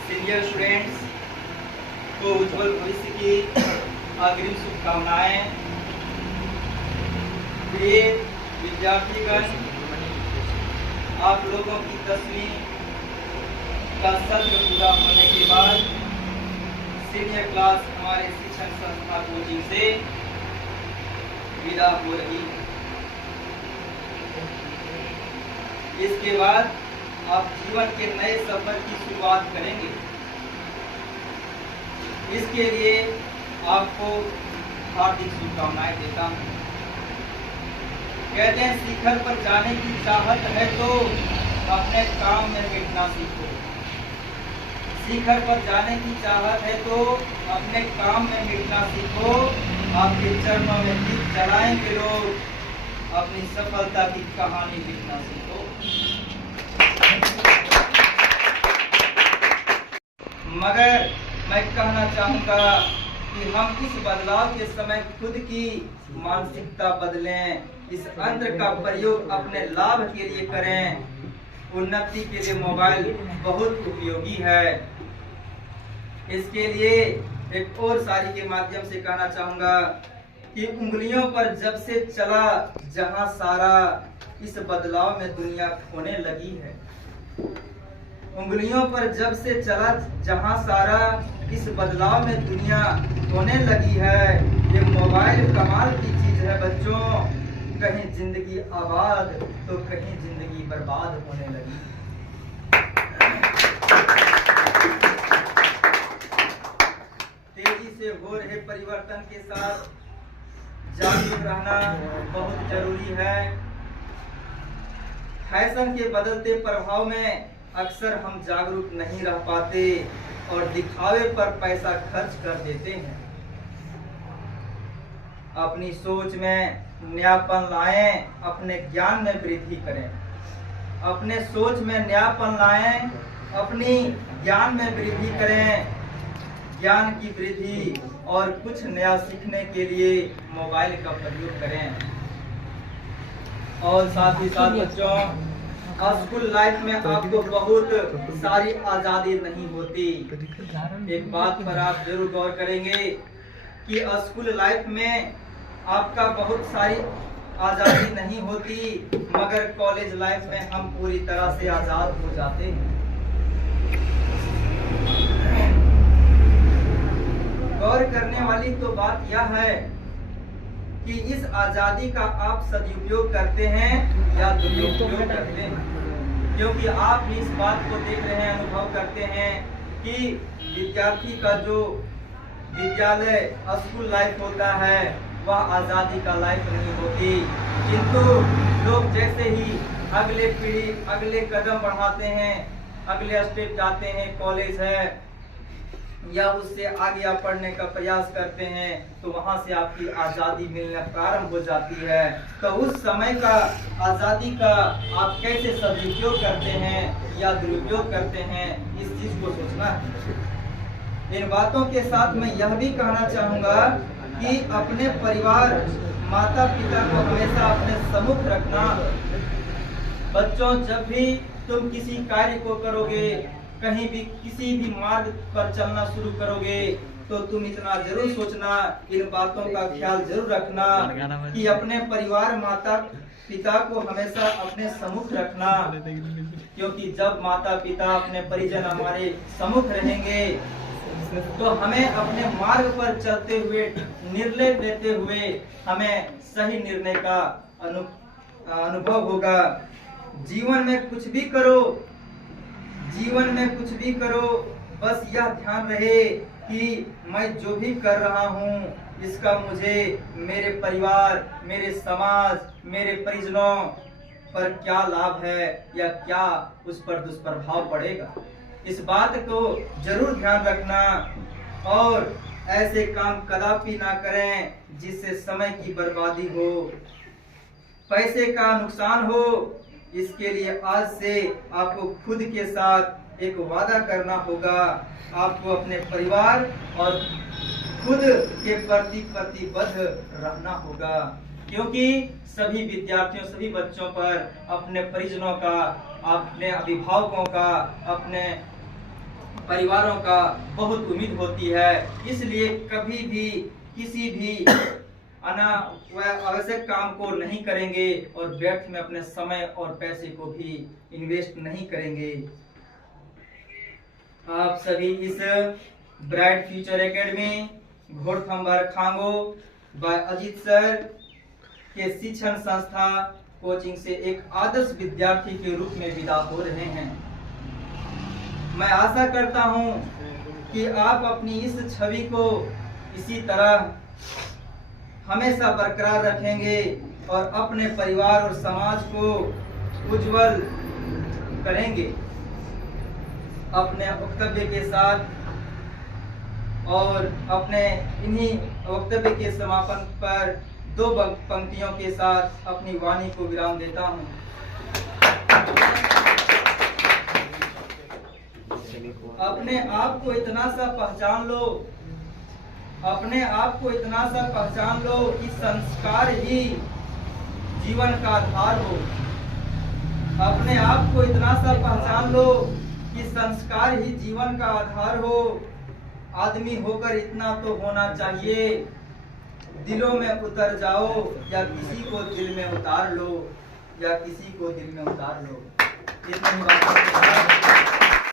Senior students को उज्जवल भविष्य की अग्रिम शुभकामनाएं। प्रिय विद्यार्थीगण, आप लोगों की 10वीं का सत्र पूरा होने के बाद सीनियर क्लास हमारे शिक्षण संस्था कोचिंग से विदा हो रही है। इसके बाद आप जीवन के नए सफर की शुरुआत करेंगे। इसके लिए आपको हार्दिक शुभकामनाएं देता हूं। कहते हैं शिखर पर जाने की चाहत है तो अपने काम में मिटना सीखो। शिखर पर जाने की चाहत है तो अपने काम में मिटना सीखो। आपके चरणों में दीप जलाएंगे लोग, अपनी सफलता की कहानी लिखना सीखो। मगर मैं कहना चाहूंगा कि हम इस बदलाव के समय खुद की मानसिकता बदलें। इस यंत्र का प्रयोग अपने लाभ के लिए करें। उन्नति के लिए मोबाइल बहुत उपयोगी है। इसके लिए एक और शायरी के माध्यम से कहना चाहूंगा कि उंगलियों पर जब से चला जहां सारा, इस बदलाव में दुनिया खोने लगी है। उंगलियों पर जब से चला जहां सारा, इस बदलाव में दुनिया होने लगी है। ये मोबाइल कमाल की चीज है बच्चों, कहीं जिंदगी आबाद तो कहीं जिंदगी बर्बाद होने लगी। तेजी से हो रहे परिवर्तन के साथ जागरूक रहना बहुत जरूरी है। फैशन के बदलते प्रभाव में अक्सर हम जागरूक नहीं रह पाते और दिखावे पर पैसा खर्च कर देते हैं। अपनी सोच में नयापन लाएं, अपने ज्ञान में वृद्धि करें। अपने सोच में नयापन लाएं, अपनी ज्ञान में वृद्धि करें। ज्ञान की वृद्धि और कुछ नया सीखने के लिए मोबाइल का प्रयोग करें। और साथ ही साथ बच्चों, स्कूल लाइफ में आपको बहुत सारी आजादी नहीं होती। एक बात पर आप जरूर गौर करेंगे कि स्कूल लाइफ में आपका बहुत सारी आजादी नहीं होती, मगर कॉलेज लाइफ में हम पूरी तरह से आजाद हो जाते हैं। गौर करने वाली तो बात यह है कि इस आजादी का आप सदुपयोग करते हैं या दुरुपयोग करते हैं। क्योंकि आप भी इस बात को देख रहे हैं, अनुभव करते हैं कि विद्यार्थी का जो विद्यालय स्कूल लाइफ होता है वह आजादी का लाइफ नहीं होती। किंतु लोग जैसे ही अगले पीढ़ी अगले कदम बढ़ाते हैं, अगले स्टेप जाते हैं, कॉलेज है या उससे आगे आप पढ़ने का प्रयास करते हैं, तो वहां से आपकी आजादी मिलना प्रारंभ हो जाती है। तो उस समय का आजादी का आप कैसे सदुपयोग करते हैं या दुरुपयोग करते हैं, इस चीज को सोचना है। इन बातों के साथ मैं यह भी कहना चाहूंगा कि अपने परिवार माता पिता को हमेशा अपने सम्मुख रखना। बच्चों, जब भी तुम किसी कार्य को करोगे, कहीं भी किसी भी मार्ग पर चलना शुरू करोगे, तो तुम इतना जरूर सोचना, इन बातों का ख्याल जरूर रखना कि अपने परिवार माता पिता को हमेशा अपने सम्मुख रखना। क्योंकि जब माता पिता अपने परिजन हमारे सम्मुख रहेंगे तो हमें अपने मार्ग पर चलते हुए, निर्णय लेते हुए हमें सही निर्णय का अनुभव होगा। जीवन में कुछ भी करो, जीवन में कुछ भी करो, बस यह ध्यान रहे कि मैं जो भी कर रहा हूँ इसका मुझे मेरे परिवार, मेरे समाज, मेरे परिजनों पर क्या लाभ है या क्या उस पर दुष्प्रभाव पड़ेगा। इस बात को जरूर ध्यान रखना और ऐसे काम कदापि ना करें जिससे समय की बर्बादी हो, पैसे का नुकसान हो। इसके लिए आज से आपको खुद के साथ एक वादा करना होगा। आपको अपने परिवार और खुद के प्रति प्रतिबद्ध रहना होगा, क्योंकि सभी विद्यार्थियों, सभी बच्चों पर अपने परिजनों का, अपने अभिभावकों का, अपने परिवारों का बहुत उम्मीद होती है। इसलिए कभी भी किसी भी अनावश्यक काम को नहीं करेंगे और व्यर्थ में अपने समय और पैसे को भी इन्वेस्ट नहीं करेंगे। आप सभी इस ब्राइट फ्यूचर एकेडमी घोड़खंबर खांगो बाय अजीत सर के शिक्षण संस्था कोचिंग से एक आदर्श विद्यार्थी के रूप में विदा हो रहे हैं। मैं आशा करता हूं कि आप अपनी इस छवि को इसी तरह हमेशा बरकरार रखेंगे और अपने परिवार और समाज को उज्जवल करेंगे। अपने वक्तव्य के साथ और अपने इन्हीं वक्तव्य के समापन पर 2 पंक्तियों के साथ अपनी वाणी को विराम देता हूं। अपने आप को इतना सा पहचान लो, अपने आप को इतना सा पहचान लो कि संस्कार ही जीवन का आधार हो। अपने आप को इतना सा पहचान लो कि संस्कार ही जीवन का आधार हो। आदमी होकर इतना तो होना चाहिए, दिलों में उतर जाओ या किसी को दिल में उतार लो, या किसी को दिल में उतार लो। इतनी बात